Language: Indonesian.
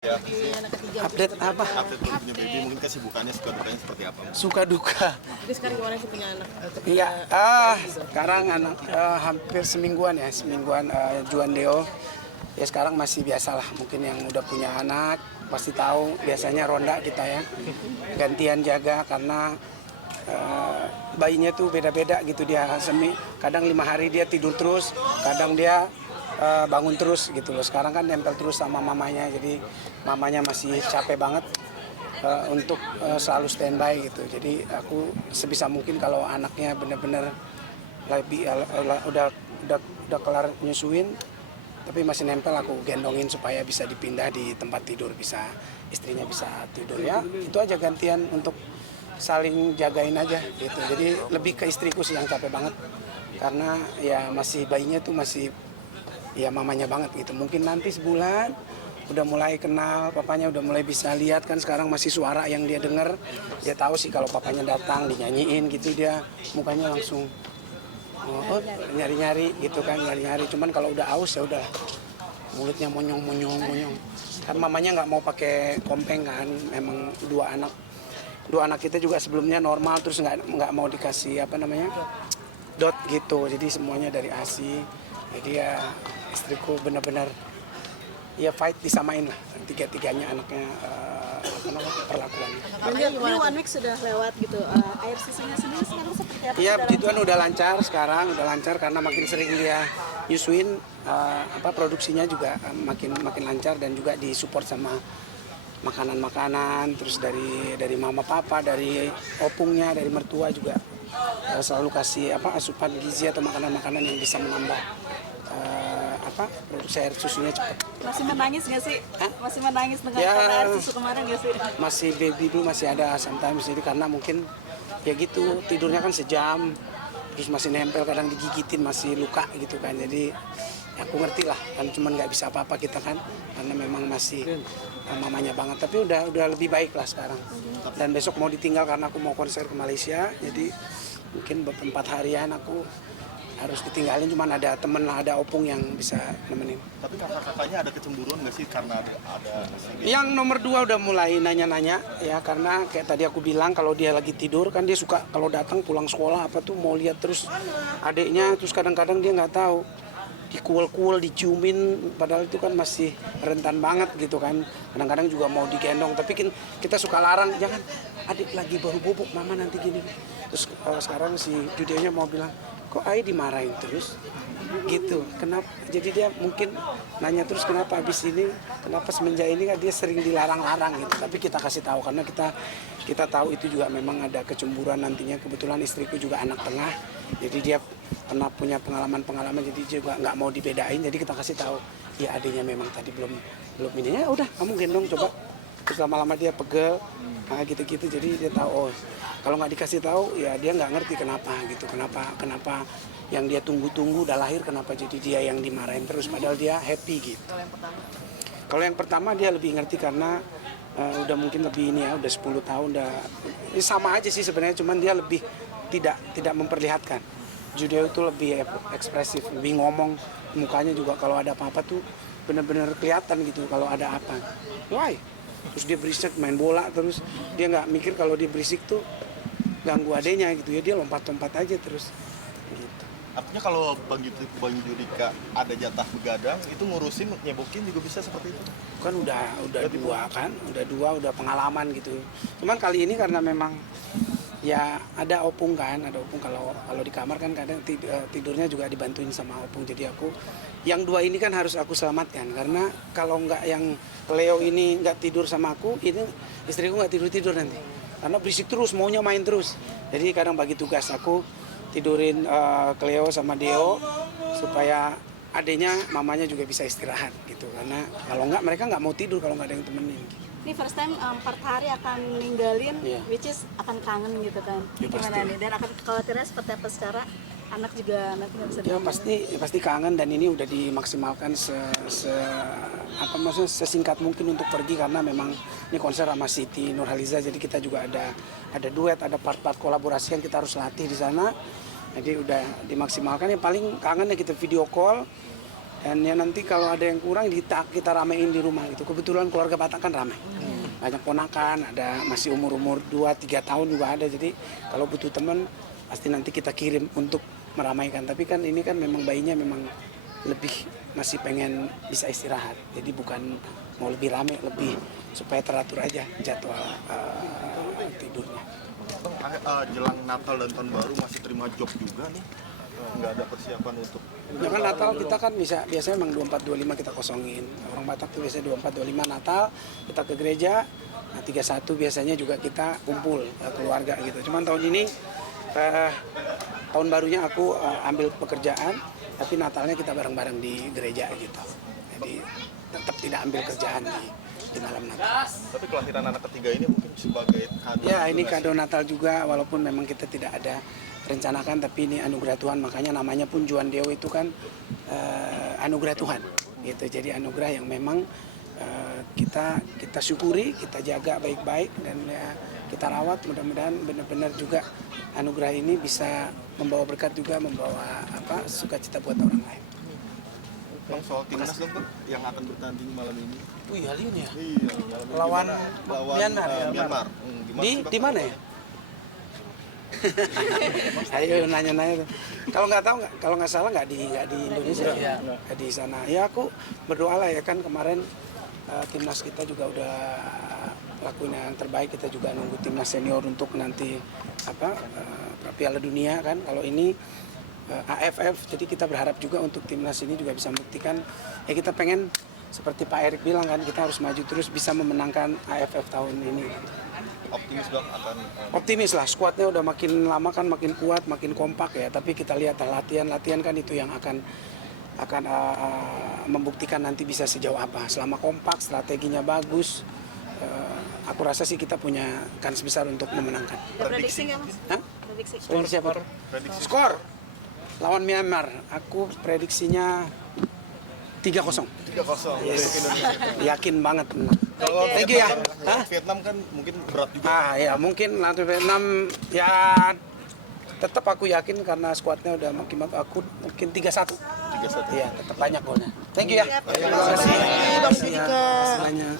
Ya, Update apa? update baru punya baby, mungkin kesibukannya, suka dukanya seperti apa? Suka duka. Jadi sekarang gimana sih punya anak? Iya, sekarang anak hampir semingguan Juan Deo. Ya sekarang masih biasalah, mungkin yang udah punya anak pasti tahu biasanya ronda kita ya. Gantian jaga karena bayinya tuh beda-beda gitu dia kadang 5 hari dia tidur terus, kadang dia bangun terus gitu loh. Sekarang kan nempel terus sama mamanya, jadi mamanya masih capek banget untuk selalu standby gitu. Jadi aku sebisa mungkin kalau anaknya benar-benar lebih udah kelar nyusuin tapi masih nempel, aku gendongin supaya bisa dipindah di tempat tidur, bisa istrinya bisa tidur ya. Itu aja gantian untuk saling jagain aja gitu. Jadi lebih ke istriku sih yang capek banget karena ya masih bayinya tuh masih ya mamanya banget gitu. Mungkin nanti sebulan udah mulai kenal papanya, udah mulai bisa lihat kan. Sekarang masih suara yang dia dengar, dia tahu sih kalau papanya datang dinyanyiin gitu, dia mukanya langsung nyari-nyari gitu kan, nyari-nyari. Cuman kalau udah aus ya udah mulutnya monyong. Kan mamanya nggak mau pakai kompeng kan, memang dua anak kita juga sebelumnya normal, terus nggak mau dikasih dot gitu, jadi semuanya dari ASI. Jadi ya istriku benar-benar ya fight disamain lah tiga-tiganya anaknya perlakuannya. Ini One week sudah lewat gitu, air susunya sendiri sekarang seperti apa? Iya, begituan udah lancar sekarang, udah lancar karena makin sering dia nyusuin, produksinya juga makin lancar dan juga disupport sama makanan-makanan, terus dari mama papa, dari opungnya, dari mertua juga selalu kasih asupan gizi atau makanan-makanan yang bisa menambah produksi air susunya cepat. Masih menangis nggak sih? Hah? Masih menangis dengan Ya, air susu kemarin nggak sih? Masih baby dulu masih ada sometimes, jadi karena mungkin ya gitu tidurnya kan sejam, terus masih nempel, kadang digigitin masih luka gitu kan. Jadi ya aku ngerti lah kan, cuman nggak bisa apa-apa kita kan karena memang masih mamanya banget. Tapi udah lebih baik lah sekarang. Dan besok mau ditinggal karena aku mau konser ke Malaysia, jadi mungkin 4 harian aku harus ditinggalin, cuman ada temen lah, ada opung yang bisa nemenin. Tapi kakak-kakaknya ada kecemburuan nggak sih karena ada Yang nomor 2 udah mulai nanya-nanya ya, karena kayak tadi aku bilang kalau dia lagi tidur kan dia suka kalau datang pulang sekolah mau lihat terus adiknya, terus kadang-kadang dia nggak tahu dikuel-kuel, diciumin, padahal itu kan masih rentan banget gitu kan. Kadang-kadang juga mau digendong, tapi kita suka larang, jangan, adik lagi baru bubuk, mama nanti gini. Terus sekarang si Judenya mau bilang, kok Ai dimarahin terus gitu, kenapa? Jadi dia mungkin nanya terus kenapa habis ini, kenapa semenjak ini kan dia sering dilarang-larang gitu. Tapi kita kasih tahu karena kita tahu itu juga memang ada kecemburuan nantinya. Kebetulan istriku juga anak tengah, jadi dia pernah punya pengalaman, jadi juga nggak mau dibedain. Jadi kita kasih tahu, ya adiknya memang tadi belum ini, ya udah kamu gendong coba. Terus lama-lama dia pegel, gitu-gitu. Jadi dia tahu, oh kalau nggak dikasih tahu ya dia nggak ngerti kenapa gitu, kenapa yang dia tunggu-tunggu udah lahir, kenapa jadi dia yang dimarahin terus padahal dia happy gitu. Kalau yang pertama dia lebih ngerti karena udah mungkin lebih ini ya, udah 10 tahun, ini sama aja sih sebenarnya, cuman dia lebih tidak memperlihatkan. Judeo itu lebih ekspresif, lebih ngomong, mukanya juga kalau ada apa-apa tuh benar-benar kelihatan gitu kalau ada apa. Why? Terus dia berisik main bola, terus dia nggak mikir kalau dia berisik tuh ganggu adenya gitu ya, dia lompat-lompat aja terus gitu. Artinya kalau Bang Judika ada jatah begadang, itu ngurusin, nyebokin juga bisa seperti itu? Kan udah dua pengalaman gitu. Cuman kali ini karena memang ya ada opung kalau di kamar kan kadang tidurnya juga dibantuin sama opung. Jadi aku yang 2 ini kan harus aku selamatkan, karena kalau nggak yang Leo ini nggak tidur sama aku, ini istriku nggak tidur nanti karena berisik terus, maunya main terus. Jadi kadang bagi tugas aku tidurin Cleo sama Deo supaya adenya mamanya juga bisa istirahat gitu, karena kalau nggak mereka nggak mau tidur kalau nggak ada yang temenin. Ini first time 4 hari akan ninggalin, Iya. which is akan kangen gitu kan. Ya, Gimana pasti. nih? Dan akan kekhawatirannya seperti apa secara anak juga nanti nggak bisa Ya diambil. pasti kangen, dan ini udah dimaksimalkan sesingkat mungkin untuk pergi, karena memang ini konser sama Siti Nurhaliza, jadi kita juga ada duet, ada part-part kolaborasi yang kita harus latih di sana. Jadi udah dimaksimalkan. Yang paling kangen ya kita video call, Dan ya nanti kalau ada yang kurang kita ramein di rumah gitu. Kebetulan keluarga Batak kan ramai. Banyak ponakan, ada masih umur-umur 2-3 tahun juga ada. Jadi kalau butuh teman pasti nanti kita kirim untuk meramaikan. Tapi kan ini kan memang bayinya memang lebih masih pengen bisa istirahat. Jadi bukan mau lebih rame, lebih supaya teratur aja jadwal tidurnya. Bang, jelang Natal dan Tahun Baru masih terima job juga nih? Nggak ada persiapan untuk... Ya kan Natal kita kan biasanya memang 24-25 kita kosongin. Orang Batak tuh biasanya 24-25 Natal kita ke gereja. Nah 31 biasanya juga kita kumpul keluarga gitu. Cuman tahun ini tahun barunya aku ambil pekerjaan, tapi Natalnya kita bareng-bareng di gereja gitu. Jadi tetap tidak ambil kerjaan di malam Natal. Tapi kelahiran anak ketiga ini mungkin sebagai kado. Ya ini kado Natal juga, walaupun memang kita tidak ada rencanakan, tapi ini anugerah Tuhan. Makanya namanya pun Juan Deo itu kan anugerah Tuhan gitu. Jadi anugerah yang memang kita syukuri, kita jaga baik-baik, dan ya, kita rawat. Mudah-mudahan benar-benar juga anugerah ini bisa membawa berkat juga, membawa sukacita buat orang lain. Bang, soal timnas dong Bang, yang akan bertanding malam ini. Wih, Haliun ya? Iya, malam ini Lawan gimana? Lawan Myanmar. Myanmar. Di mana ya? Ayo nanya-nanya tuh. Kalau nggak salah nggak di Indonesia ya, nggak di sana. Ya aku berdoa lah ya, kan kemarin timnas kita juga udah lakuin yang terbaik. Kita juga nunggu timnas senior untuk nanti Piala Dunia kan. Kalau ini AFF, jadi kita berharap juga untuk timnas ini juga bisa membuktikan. Ya kita pengen seperti Pak Erik bilang kan, kita harus maju terus bisa memenangkan AFF tahun ini. Optimis Bang akan... Optimis lah, skuadnya udah makin lama kan makin kuat, makin kompak ya. Tapi kita lihat latihan kan itu yang akan membuktikan nanti bisa sejauh apa. Selama kompak, strateginya bagus, aku rasa sih kita punya kans besar untuk memenangkan. Ada prediksi nggak Mas? Hah? Prediksi. Prediksi apa? Prediksi. Skor lawan Myanmar, aku prediksinya 3-0. 3-0 Yes. untuk Indonesia. Yakin banget menang. Kalau Thank you ya. Hah? Vietnam kan mungkin berat juga. Ya mungkin nanti Vietnam ya tetap aku yakin karena skuadnya udah makin aku mungkin 3-1. 3-1. Iya, tetap banyak golnya. Thank you ya. Terima kasih Bang Terima kasih Dika. banyak.